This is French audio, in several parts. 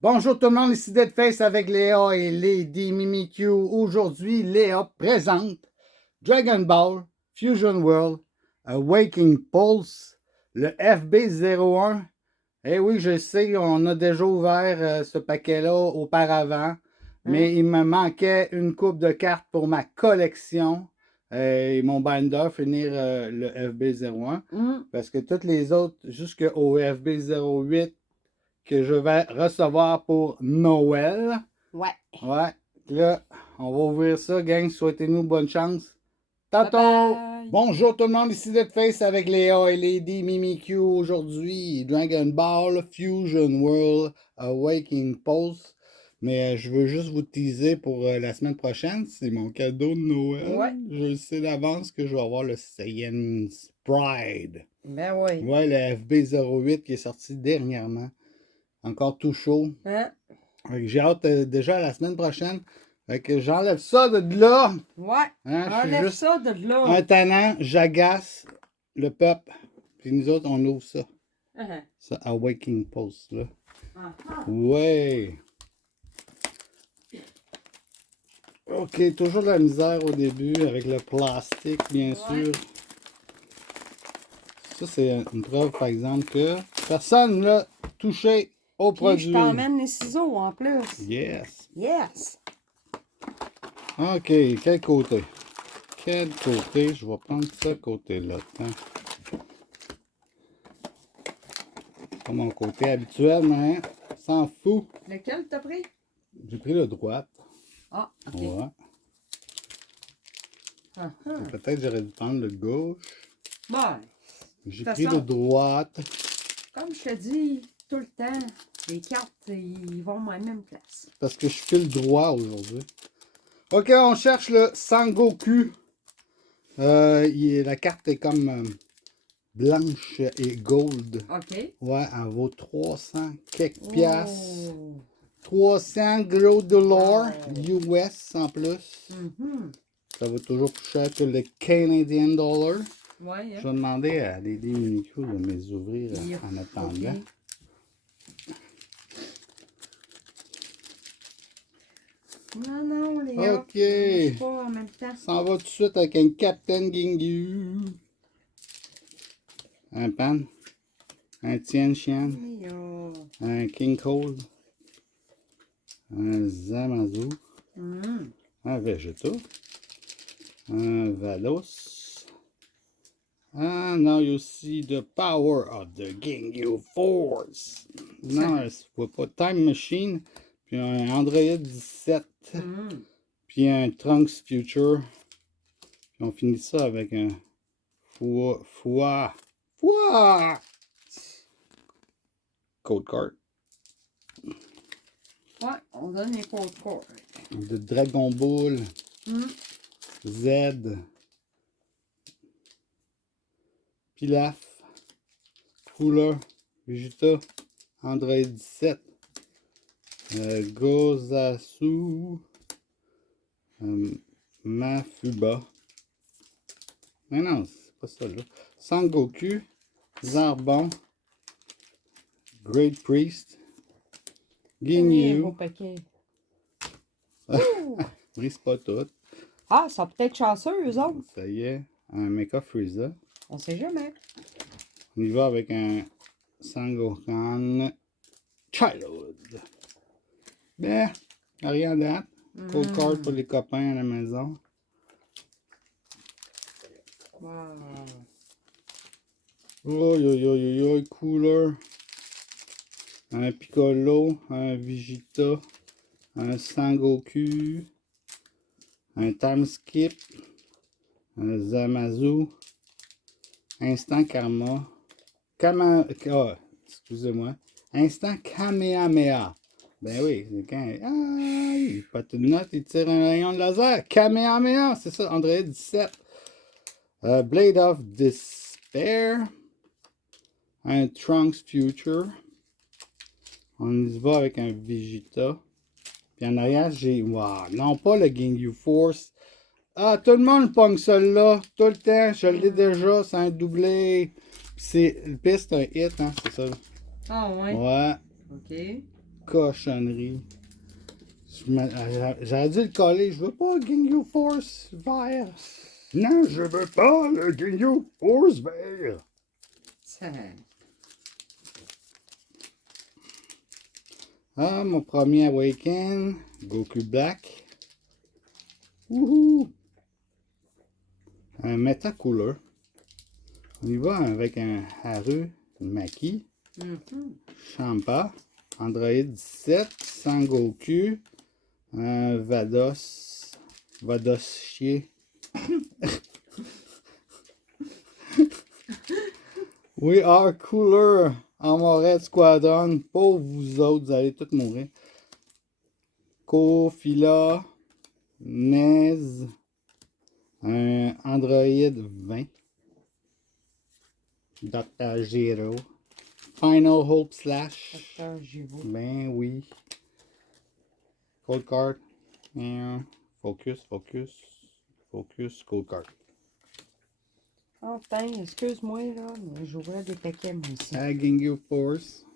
Bonjour tout le monde, ici Deadface avec Léa et Lady Mimikyu. Aujourd'hui, Léa présente Dragon Ball Fusion World Awakening Pulse, le FB01. Eh oui, je sais, on a déjà ouvert ce paquet-là auparavant, mais il me manquait une coupe de cartes pour ma collection et mon binder, finir le FB01, parce que toutes les autres, jusqu'au FB08, que je vais recevoir pour Noël. Ouais. Ouais. Là, on va ouvrir ça, gang. Souhaitez-nous bonne chance. Tantôt! Bye bye. Bonjour tout le monde, ici Deadface avec Léa et Lady Mimikyu. Aujourd'hui, Dragon Ball Fusion World Awakening Pulse. Mais je veux juste vous teaser pour la semaine prochaine. C'est mon cadeau de Noël. Ouais. Je sais d'avance que je vais avoir le Saiyan's Pride. Ben oui. Ouais, le FB08 qui est sorti dernièrement. Encore tout chaud. Hein? J'ai hâte déjà à la semaine prochaine. Fait que j'enlève ça de là. Ouais. Hein, je suis Enlève juste ça de là. un tannant, j'agace le peuple. Puis nous autres, on ouvre ça. Ça, Awakening Post, là. Ouais. Ok, toujours de la misère au début avec le plastique, bien sûr. Ça, c'est une preuve, par exemple, que personne n'a touché au produit. Je t'emmène les ciseaux en plus. Yes. Yes. Ok, quel côté? Quel côté? Je vais prendre ce côté-là. Pas mon côté habituel, mais s'en fout. Lequel t'as pris? J'ai pris le droite. Ah, ok. Ouais. Uh-huh. Peut-être j'aurais dû prendre le gauche. Bon. J'ai pris le droite. Comme je te dis tout le temps, les cartes, ils vont à la même place. Parce que je suis le droit aujourd'hui. Ok, on cherche le Sangoku. La carte est comme blanche et gold. Ok. Ouais, elle vaut 300 quelques piastres. 300 gros dollars US en plus. Ça va toujours plus cher que le Canadian dollar. Ouais, Je vais demander à Lady Mimikyu de me les ouvrir en attendant. Okay. Non, les gars. Ok. Pas en même temps. Ça va tout de suite avec un Captain Ginyu. Un Pan. Un Tien Chien. Un King Cold. Un Zamasu. Un Vegeta. Un Valos. And now you see the power of the Ginyu Force. Non, c'est pas Time Machine. Puis un Android 17. Puis un Trunks Future. Puis on finit ça avec un Foie. Code card. Ouais, on donne les code cards. De Dragon Ball. Z. Pilaf. Cooler. Vegeta. Android 17. Gozasu. Mafuba. Mais non, c'est pas ça là. Sangoku. Zarbon. Great Priest. Ginyu. Brise pas tout. Ah, ça peut être chanceux, eux autres. Ça y est, un Mecha Freezer. On sait jamais. On y va avec un Sangohan Childhood. Bien, rien d'autre. Code card pour les copains à la maison. Wow. Oi, cooler. Un Piccolo, un Vegeta, un Sangoku, un Time Skip, un Zamasu, Instant Karma, excusez-moi, Instant Kamehameha. Ben oui, c'est quand... Ah, il pas de note, il tire un rayon de laser. Kamehameha, c'est ça, Android 17. Blade of Despair. Un Trunks Future. On y va avec un Vegeta. Puis en arrière, j'ai... Wow, non, pas le Ginyu Force. Ah, tout le monde pogne celui-là. Tout le temps, je l'ai déjà. C'est un doublé. Le pire, c'est un hit, hein, c'est ça. Ah ouais? Ouais. Ok. cochonnerie. J'aurais dû le coller. Je veux pas Ginyu Force vert. Non, je veux pas le Ginyu Force vert. Ça... Ah, mon premier Awaken. Goku Black. Wouhou! Un Meta Cooler. On y va avec un Haru, Maki, Champa, Android 17, Sangoku, un Vados, Chier. We are cooler, Amoret Squadron. Pour vous autres, vous allez tous mourir. Kofila, Nez, un Android 20. Dr. Gero. Final Hope Slash. Dr. Giro. Ben oui. Cold card. Focus. Cold card. Enfin, excuse-moi, là, mais j'ouvrais des paquets, moi aussi. Ginyu Force.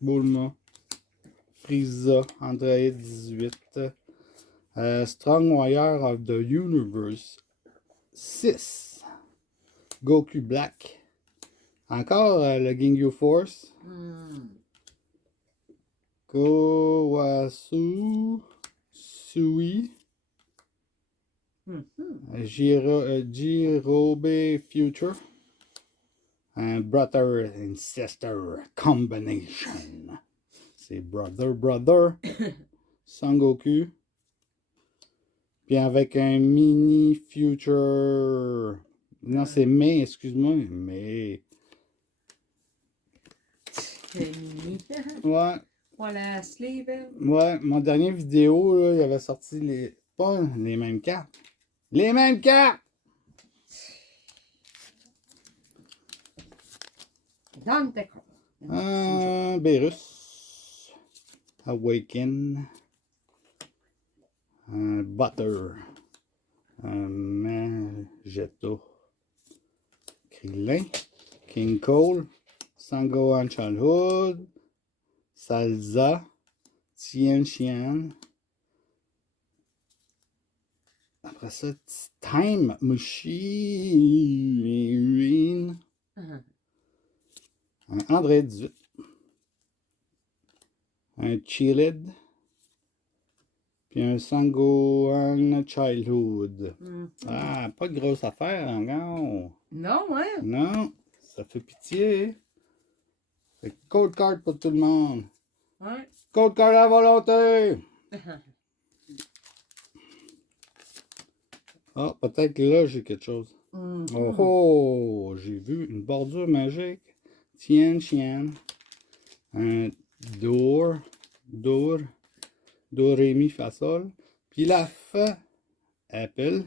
Bulma. Frieza. Android 18. Strong Warrior of the Universe. 6. Goku Black. Encore le Ginyu Force. Kawasu Sui. Jirobe Future. Un Brother and Sister Combination. C'est Brother. Sangoku. Puis avec un mini Future. Non, c'est May, excuse-moi. May. Mini. Ouais. Voilà, sleeve. Ouais, mon dernier vidéo, là, il avait sorti les. Pas les mêmes cartes. Les mêmes cartes! Dans tes corps. Beerus. Awaken. Butter. Magetta. Krillin. King Cole. Sangohan Childhood. Salza. Tien Xian. Après ça, Time Machine. Un André 18. Un Chilled. Puis un Sangohan Childhood. Ah, pas de grosse affaire encore. Non, hein? Non, ça fait pitié. Fait que code card pour tout le monde. Ouais. Code card à volonté. Ah, peut-être que là, j'ai quelque chose. Oh, j'ai vu une bordure magique. Tien Xian. Un Do, Ré, Mi, Fa, Sol. Pilaf. Apple.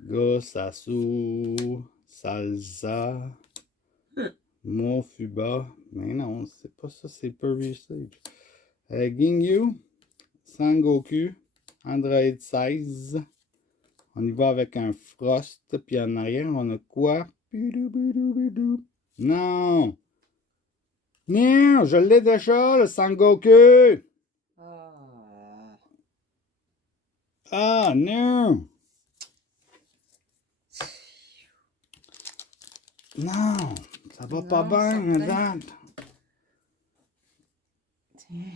Gosasu. Salsa. Mofuba. Mais non, c'est pas ça, c'est Purview Sage. Ginyu. Sangoku. Android 16. On y va avec un Frost. Puis en arrière, on a quoi? Non! Non, je l'ai déjà, le Sangoku! Ah, non! Non, ça va pas bien, madame.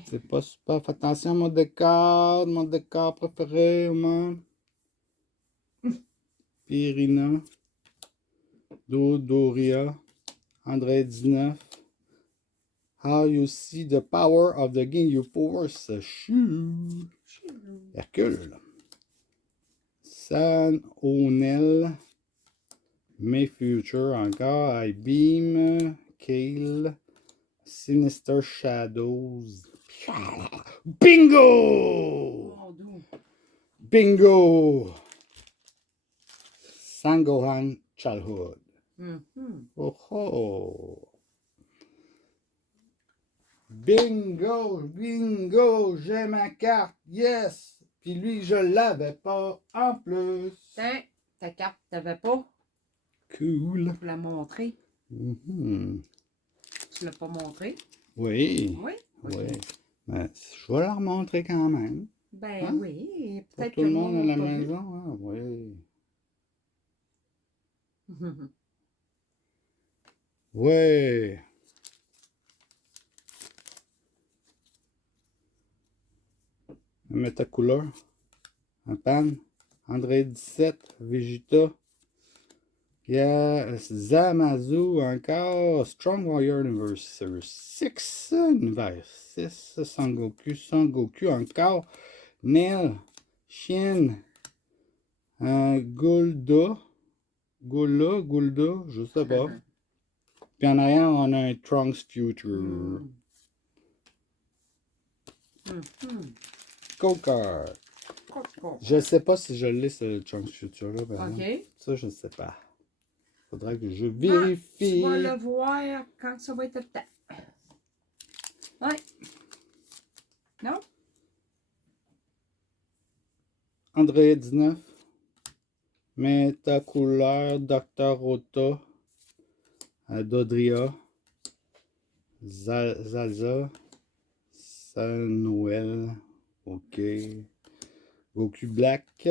C'est pas super. Fais attention à mon décor préféré, moi. Irina. Doria. André 19. How you see the power of the Ginyu Force. Chou. Hercule. San Onel. May Future encore. I Beam. Kale. Sinister Shadows. Bingo! Bingo! Sangohan Childhood. Oh oh! Bingo! J'ai ma carte, yes! Puis lui, je l'avais pas en plus. Tiens, ta carte, t'avais pas? Cool. Pour la montrer. Tu l'as pas montré? Oui. Oui? OK. Oui. Mais je vais la remontrer quand même. Ben Hein? oui, Pour peut-être tout que le le monde monde à la l'a pas vu. maison. Hein? Oui. Oui. Mets ta couleur. Un pan. André 17. Vegeta. Il y a Zamazu encore. Strong Warrior Universe 6. Univers 6. Sangoku. Sangoku encore. Nel. Shin. Gulda. Gulda. Je sais pas. Puis en arrière, on a un Trunks Future. Code Card. Je sais pas si je l'ai, ce Trunks Future-là. OK. Ça, je sais pas. Faudrait que je Ben, vérifie. tu vas le voir quand ça va être le temps. Ouais. Non? André 19. Mets ta couleur. Dr. Rota. Dodria. Zalza. Noël. OK. Goku Black.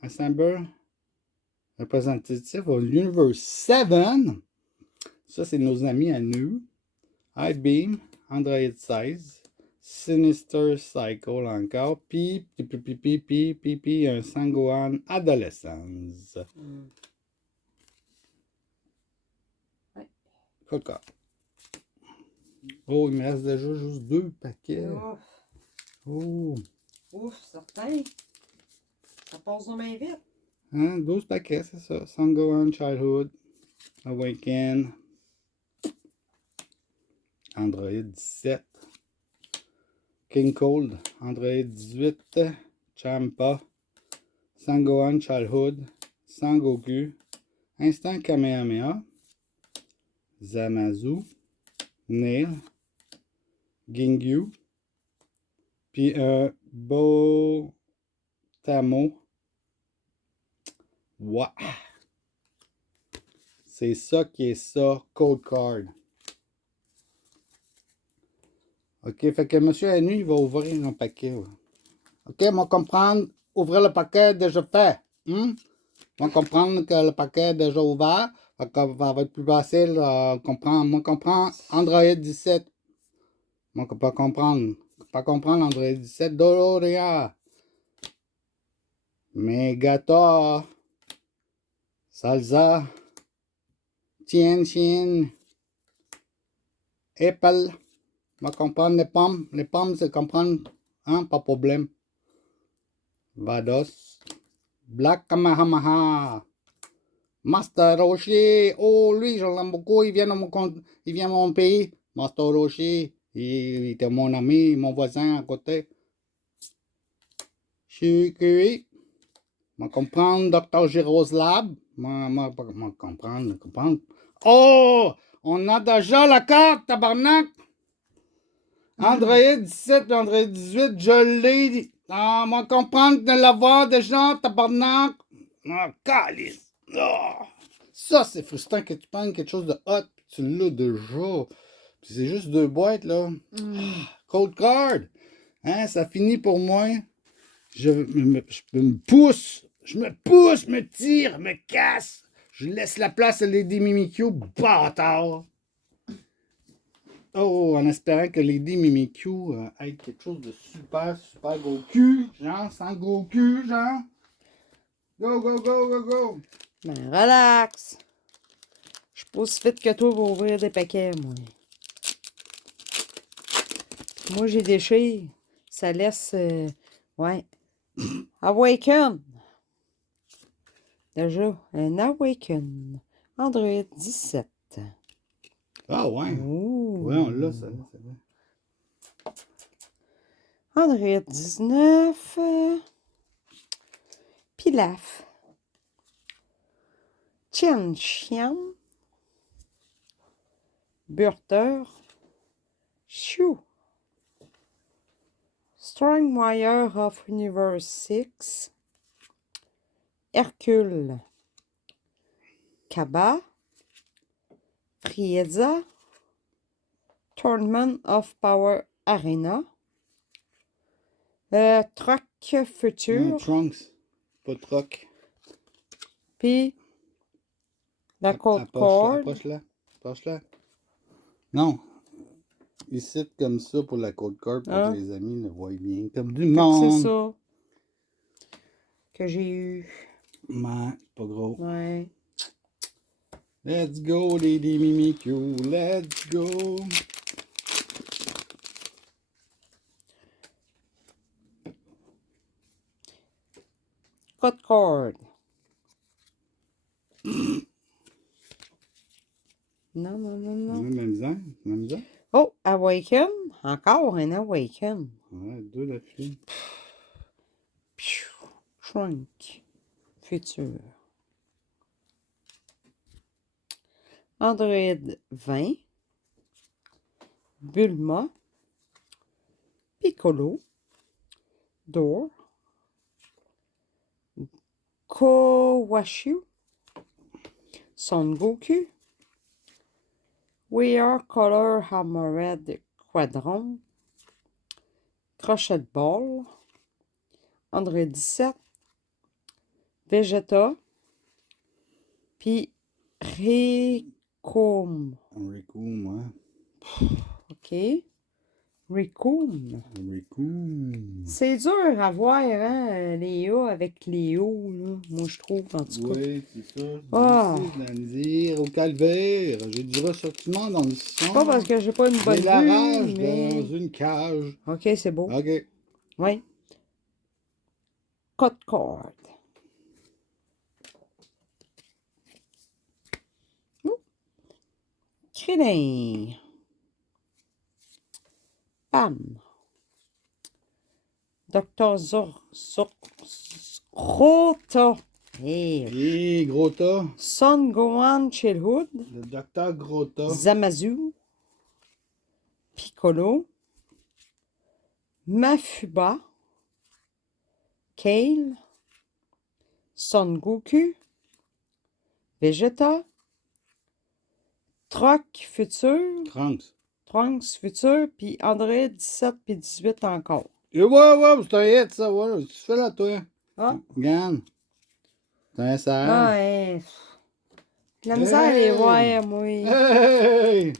Assemble. Représentatif au Universe 7. Ça, c'est nos amis à nous. I-Beam. Android 16. Sinister Cycle encore. Puis un Sangohan Adolescence. Ouais. Coca. Oh, il me reste déjà juste 2 paquets. Ouf. Oh. Ouf, certain. Ça passe de main vite. Hein, 12 paquets, c'est ça. Sangohan Childhood. Awaken. Android 17. King Cold. Android 18. Champa. Sangohan Childhood. Sangoku. Instant Kamehameha. Zamazu. Nail. Gingyu. Puis un Botamo. Wow. C'est ça qui est ça. Code Card. OK, fait que monsieur Anu, il va ouvrir un paquet. Ouais. OK, on va comprendre. Ouvrir le paquet déjà fait. On va comprendre que le paquet est déjà ouvert. Fait que ça va être plus facile à comprendre. Moi, comprendre Android 17. Moi, je peux pas comprendre. Pas comprendre Android 17. Doloria. Megata. Salsa. Tien Chien. Apple. On va comprendre les pommes. Les pommes, c'est comprendre. Hein, pas de problème. Vados. Black Kamehameha. Master Roshi. Oh, lui, je l'aime beaucoup. Il vient de mon pays. Master Roshi. Il était mon ami, mon voisin à côté. Shikui. On va comprendre Dr. Giros Lab. Moi, comprendre. Oh! On a déjà la carte, tabarnak! Android 17 et Android 18, je l'ai dit. Ah, moi, comprendre de l'avoir déjà, tabarnak. Ah, calice. Oh. Ça, c'est frustrant que tu prennes quelque chose de hot, puis tu l'as déjà. Puis c'est juste 2 boîtes, là. Cold Card. Hein, ça finit pour moi. Je me pousse. Je me pousse, me tire, me casse. Je laisse la place à Lady Mimikyu, bâtard. Oh, en espérant que Lady Mimikyu ait quelque chose de super Goku. Genre, sans Goku, genre. Go, go, go, go, go. Ben, relax. Je suis pas aussi vite que toi pour ouvrir des paquets, moi. Moi, j'ai des filles. Ça laisse... ouais. Awaken. Déjà, un Awaken. Android 17. Ah ouais. Ouh. Ouais, on l'a, ça, c'est vrai. Android 19. Pilaf. Chen Xian. Burter. Shu. Strong Wire of Universe 6. Hercule. Kaba. Frieza. Tournament of Power Arena. Truck Non, Future. Trunks. Pas Truck. Puis la Code Cord. Approche-la. Approche-la. Non. Ici, comme ça, pour la Code Cord, pour Ah. que les amis le voient bien. Comme du Fait que monde. c'est ça que j'ai eu. Ouais, c'est pas gros. Ouais. Let's go, Lady Mimikyu. Let's go. Code Cord. Non, non, non, non. Même misère. Même misère. Oh, Awaken. Encore un Awaken. Ouais, deux d'affilée. Trunk. Futur. Android 20. Bulma. Piccolo. Door. Kowashu. Son Goku. We Are Color Hammerhead Quadron. Crochet Ball. Android 17. Vegeta. Puis Recoome. Recoome, ouais. OK. Recoome. Recoome. C'est dur à voir, hein, Léa avec Léo, là. Moi, je trouve, en tout cas. Oui, c'est ça. Ah. C'est de la misère au calvaire. J'ai du ressortiment dans le sang. Pas parce que j'ai pas une bonne J'ai la vue, rage mais... dans une cage. OK, c'est beau. OK. Oui. Code Cord. Krillin. Pam. Dr. Rota. Et gros tas. Son Gohan Childhood. Le docteur Grota. Zamasu. Piccolo. Mafuba. Kale. Son Goku. Vegeta. Truck Futur. Trunks. Trunks Futur. Puis Android 17 puis 18 encore. Et ouais, c'est un hit, ça, voilà. Tu fais là, toi. Ah. Regarde. C'est un sale. Ah, ouais. La misère à les voir, moi. Hey!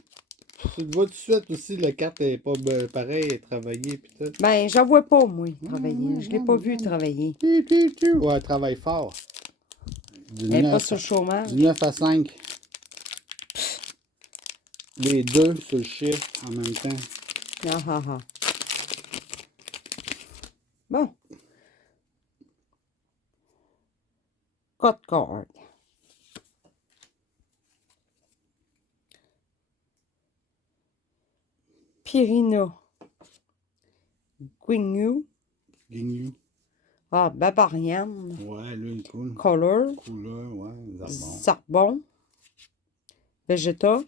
Tu le vois tout de suite aussi, la carte est pas pareille, elle est travaillée pis tout. Ben, j'en vois pas, moi, travailler. Je l'ai pas vu travailler. Ouais, elle travaille fort. Elle est pas sur le chômage. Du 9 à 5. Les deux sur le chiffre en même temps. Ah, ah, ah. Bon. Code Cord. Pirino. Guignou. Guignou. Ah, Barbarian. Ouais, lui, il est cool. Color. Couleur, ouais, Zarbon. Zarbon. Vegeta.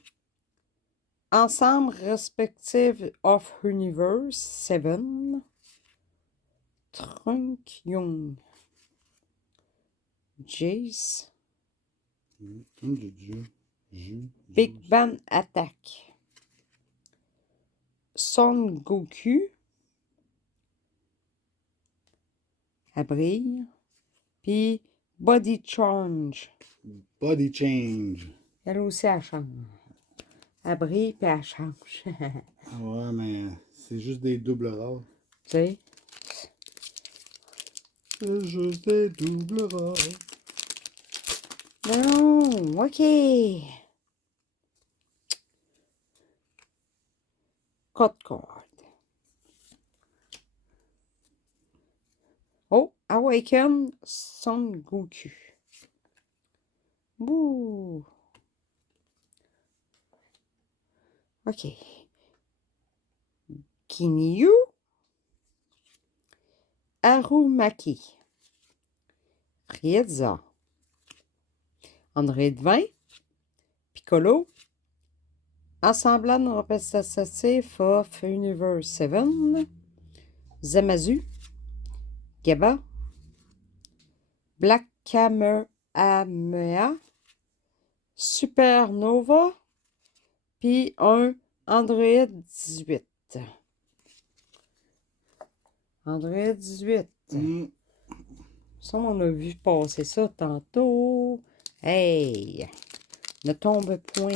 Ensemble respectif of Universe 7. Trunk Young. Jace. De Dieu. Big Bang Attack. Son Goku. Elle brille. Puis Body Change. Body change. Elle aussi, elle change. Elle brille puis elle change. Ouais, mais c'est juste des doubles rares. Tu sais? C'est juste des doubles rares. Non, OK. Code Cord. Oh, Awaken Son Goku. Bouh. OK. Kinyu. Arumaki. Rieza. Android 20. Piccolo. Assemblage représentatif of Universe 7. Zamasu. Gaba. Black Kamehameha. Supernova. Puis un Android 18. Android 18. Ça, on a vu passer ça tantôt. Hey! Ne tombe point.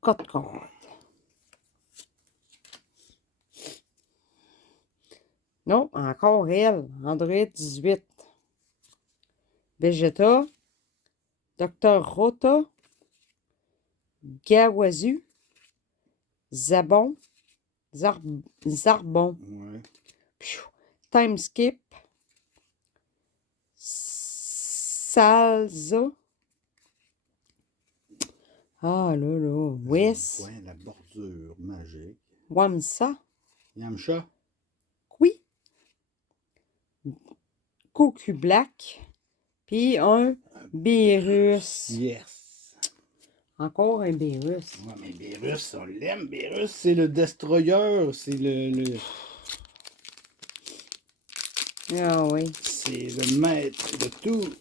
Code code. Non, encore elle. Android 18. Vegeta. Dr. Rota. Gawazu. Zabon. Zarbon. Ouais. Time skip. Salza. Ah là là. Whis. Ouais, la bordure magique. Wamsa. Yamcha. Oui. Goku Black. Puis un Beerus. Yes. Encore un Beerus. Ouais, mais Beerus, on l'aime. Beerus, c'est le destroyer. C'est le... Ah oui. C'est le maître de tout.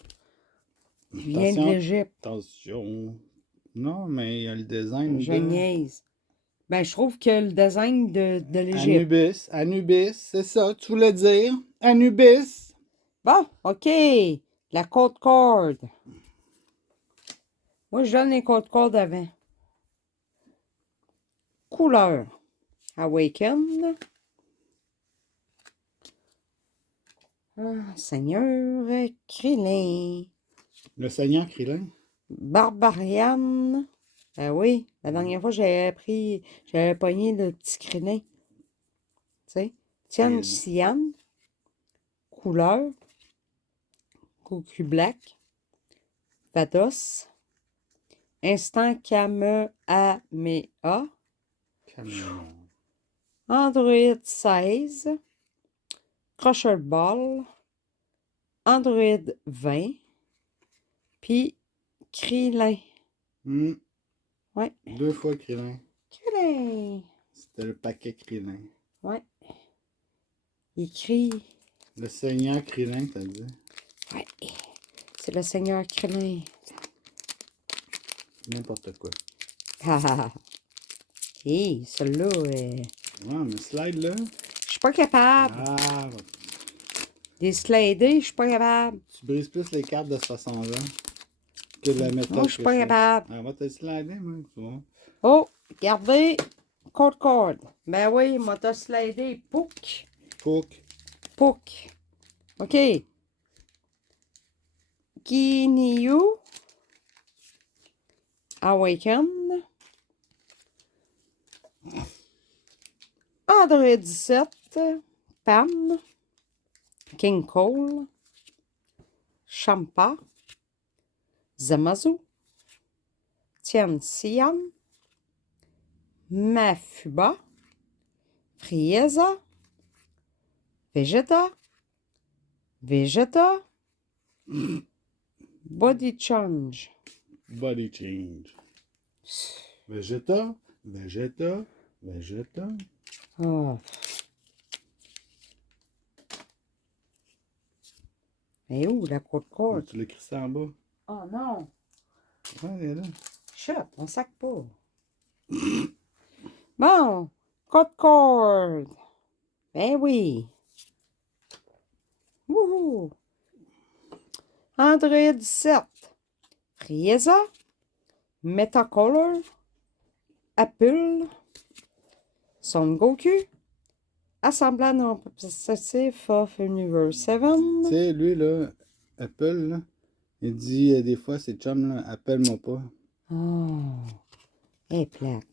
Il vient de l'Égypte. Attention. Non, mais il y a le design Je de... niaise. Ben, je trouve que le design de l'Égypte. Anubis. Anubis, c'est ça, tu voulais dire. Anubis. Bon, OK. La code corde. Moi, je donne les code cordes avant. Couleur. Awaken. Ah, Seigneur Krillin. Le Seigneur Krillin. Barbarian. Ben oui, la dernière fois, j'avais pogné le petit Krillin. Tu sais. Tien Xian. Couleur. Goku Black. Vados. Instant Kamehameha. Caméléon. Android 16. Crusher Ball. Android 20. Puis Krillin. Ouais. 2 fois Krillin. Krillin. C'était le paquet Krillin. Ouais. Il crie. Le Seigneur Krillin, t'as dit? Ouais. C'est le Seigneur Krillin. N'importe quoi. Ha ha ha. Hé, celui-là, Ouais, mais slide là. je suis pas capable. Ah, Des sliders, je suis pas capable. tu brises plus les cartes de cette façon-là que de la méthode. Moi, je suis pas capable. Ah, on va te slider, moi. Tu vois. Oh, regardez. Code. Ben oui, moi, t'as slidé. Pouk. Pouk. Pouk. OK. Ginyu. Awaken. Android 17. Pam. King Cole. Champa. Zamazu. Tien Xian. Mafuba. Frieza. Vegeta. Body Change. Body change. Vegeta. Oh. Mais où la code? Tu l'écris ça en bas. Oh non. Ouais, elle est là. Chut, on sac pas. Bon, code. Ben oui. Wouhou. Android 17. Frieza. Metacolor. Apple. Son Goku. Assemblant non possessif of Universe 7. Tu sais, lui, là, Apple, là, il dit des fois, c'est chum, là, appelle-moi pas. Oh. Et plate.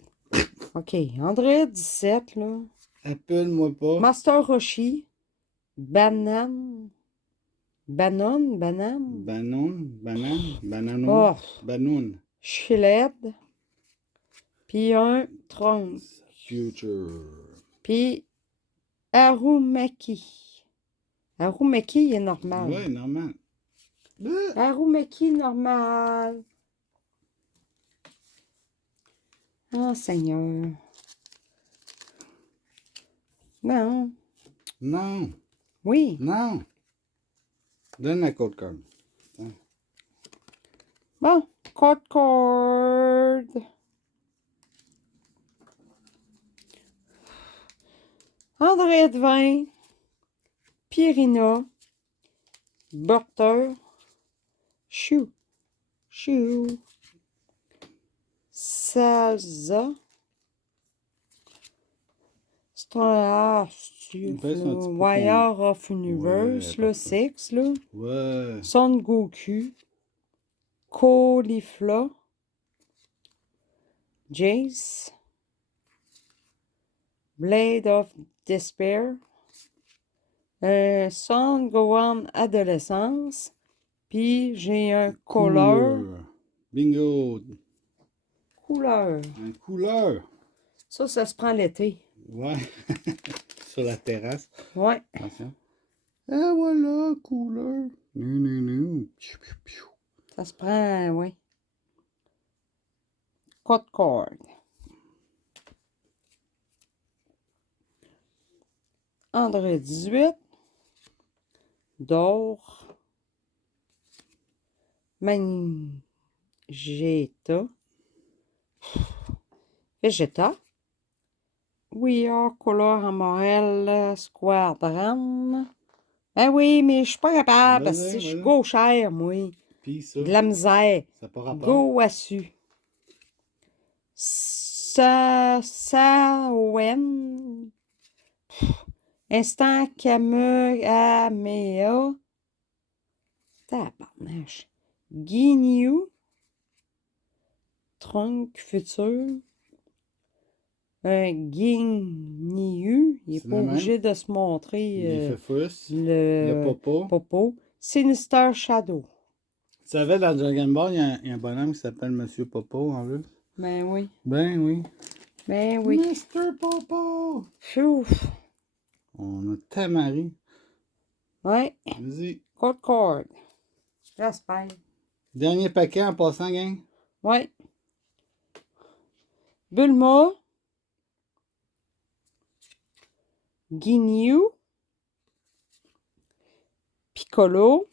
OK. Android 17, là. Appelle-moi pas. Master Roshi. Banane. Banane. Banane. Oh. Banoun. Chiled. Puis un Trunks. Future. Puis Arumaki. Arumaki, il est normal. Ouais, normal. Arumaki, normal. Oh, Seigneur. Non. Non. Oui. Non. Donne la code card. Bon, code card. André Devin, Pierina, Burter, Chou, Salza, Star, Baisse un petit peu Wire of Universe, Ouais, là, 6, là, Ouais. Son Goku, Caulifla, Jace, Blade of Despair, Son Gohan Adolescence, puis j'ai un couleur. Bingo. Couleur. Un couleur. Ça se prend l'été. Ouais. Sur la terrasse. Ouais. Attention. Et voilà, couleur. Piou, piou, piou. Ça se prend, oui. Code card. André 18. D'or. Magenta. Vegeta. We Are Color Amorel Squadron. Ben oui, mais je suis pas capable parce que Vas-y, je suis vas-y. gauchère, moi. Puis ça. De la misère. Ça n'a pas rapport. Go à su. Sawen. Instant Kamehameha. Tabarnache. Ginyu. Trunk futur. Ginyu. Il n'est C'est pas la même. obligé de se montrer Il fait fousse. le Le popo. popo. Sinister Shadow. Tu savais, dans Dragon Ball, il y a un bonhomme qui s'appelle Monsieur Popo, en plus. Ben oui. Ben oui. Ben oui. Mr. Popo. Ouf. On a tellement ri. Ouais. Vas-y. Code card. J'espère. Dernier paquet en passant, gang. Ouais. Bulma. Ginyu. Piccolo.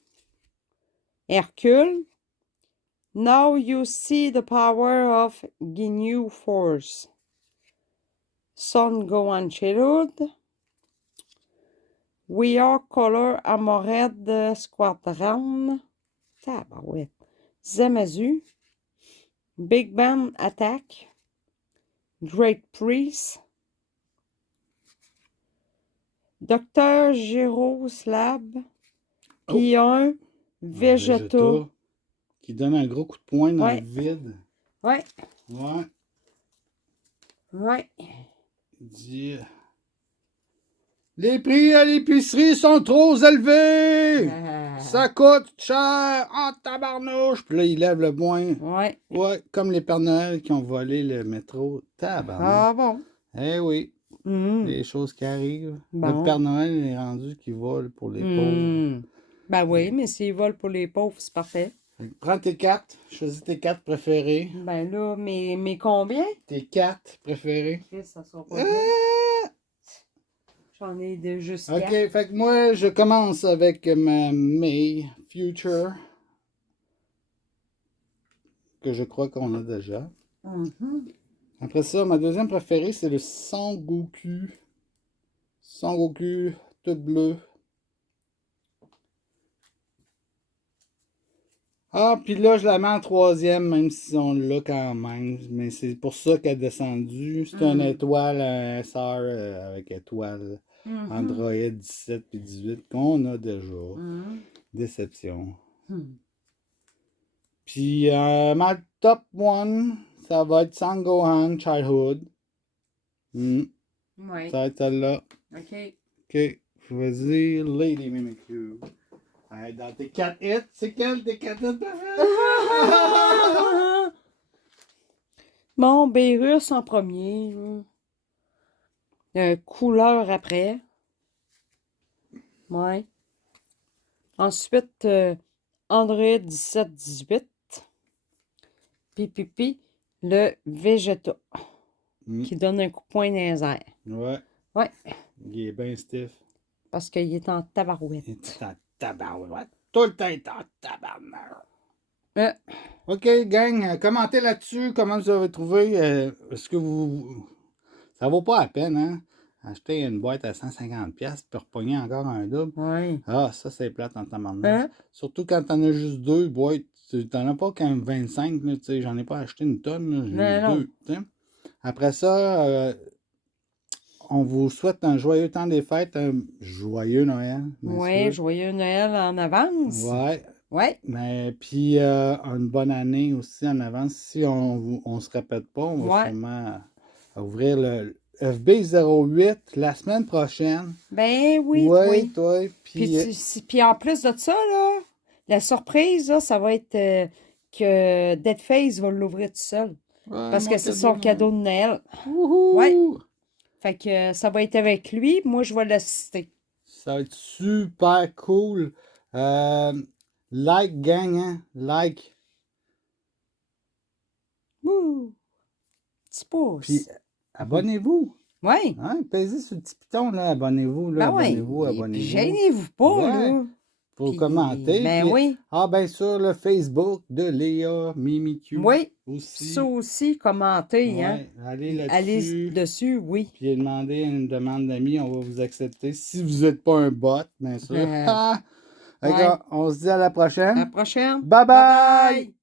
Hercule. Now you see the power of Ginyu Force. Son Gohan Chillud. We Are Color Amored Squadron. Tabarouette. Zamazu. Big Bang Attack. Great Priest. Docteur Giro Slab. Puis un Vegeta. Qui donne un gros coup de poing dans Ouais. le vide. Ouais. Ouais. Ouais. Il dit... Les prix à l'épicerie sont trop élevés! Ça coûte cher en tabarnouche! Puis là, il lève le poing. Ouais. Ouais, comme les Pères Noël qui ont volé le métro. Tabarnouche. Ah bon. Eh oui, Mm. des choses qui arrivent. Bon. Le Père Noël est rendu qui vole pour les pauvres. Mm. Ben oui, mais s'ils volent pour les pauvres, c'est parfait. Prends tes cartes. Choisis tes cartes préférées. Ben là, mais combien? Tes cartes préférées. Ok, ça sera pas bien. J'en ai de juste Ok, 4. fait que moi, je commence avec ma May Future. Que je crois qu'on a déjà. Mhm. Après ça, ma deuxième préférée, c'est le Son Goku. Son Goku, tout bleu. Ah, puis là, je la mets en troisième, même si on l'a quand même. Mais c'est pour ça qu'elle est descendue. C'est une étoile, un SR avec étoile. Mhm. Android 17 et 18 qu'on a déjà. Mhm. Déception. Mhm. Puis ma top one, ça va être Sangohan Childhood. Ouais. Ça va être celle-là. Ok. Ok. Vas-y, Lady Mimikyu. Allez, dans tes 4 hits, c'est quel tes 4 hits préférés? Bon, Beerus en premier. Couleur après. Ouais. Ensuite, Android 17-18. Puis, le Vegeta. Qui donne un coup de poing dans les airs. Ouais. Ouais. Il est bien stiff. Parce qu'il est en tabarouette. Il est en tabarouette. Tout le temps, il est en tabarnak. Euh, OK, gang, commentez là-dessus. Comment vous avez trouvé? Est-ce que ça vaut pas la peine, hein? Acheter une boîte à 150$ puis repogner encore un double. ouais. Ah, ça, c'est plate en tabarnak. Hein? Surtout quand t'en as juste 2 boîtes. T'en as pas qu'un 25, là, tu sais. J'en ai pas acheté une tonne, là, j'ai Non, eu non. 2. Tu sais. Après ça, on vous souhaite un joyeux temps des fêtes, un joyeux Noël, bien Ouais, sûr. joyeux Noël en avance. Ouais. Ouais. Mais puis une bonne année aussi en avance. Si on se répète pas, on va Ouais. sûrement ouvrir le FB08 la semaine prochaine. Ben oui, Ouais, oui. toi. Puis, Puis puis en plus de ça, là, la surprise, là, ça va être que Deadface va l'ouvrir tout seul. Parce mon que c'est son cadeau de Noël. Wouhou! Ouais. Fait que ça va être avec lui. Moi, je vais l'assister. Ça va être super cool. Like, gang, hein? Like. Wouh! Petit pouce. Puis abonnez-vous. Ouais. Hein? Pesez sur le petit piton, là. Abonnez-vous, là. Ben ouais. Abonnez-vous, Et puis abonnez-vous. gênez-vous pas, Ouais. là. Faut Puis, commenter. ben Puis, oui. bien sûr, le Facebook de Léa Mimicue Oui. aussi. Ça aussi, commentez, hein. Ouais, allez Allez là-dessus. dessus, oui. Puis demandez une demande d'amis, on va vous accepter. Si vous n'êtes pas un bot, bien sûr. Ouais. On se dit à la prochaine. À la prochaine. Bye bye! Bye bye!